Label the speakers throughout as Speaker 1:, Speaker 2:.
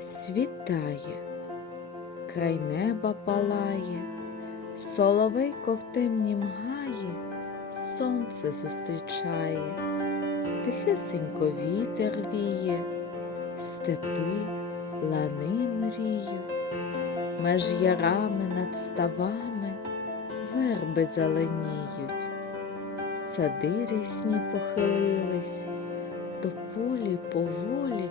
Speaker 1: світає, край неба палає, соловейко в темнім гаї сонце зустрічає, тихесенько вітер віє, степи, лани мріють, меж ярами над ставами верби зеленіють, сади рясні похилились, до полі поволі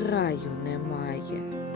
Speaker 1: краю немає.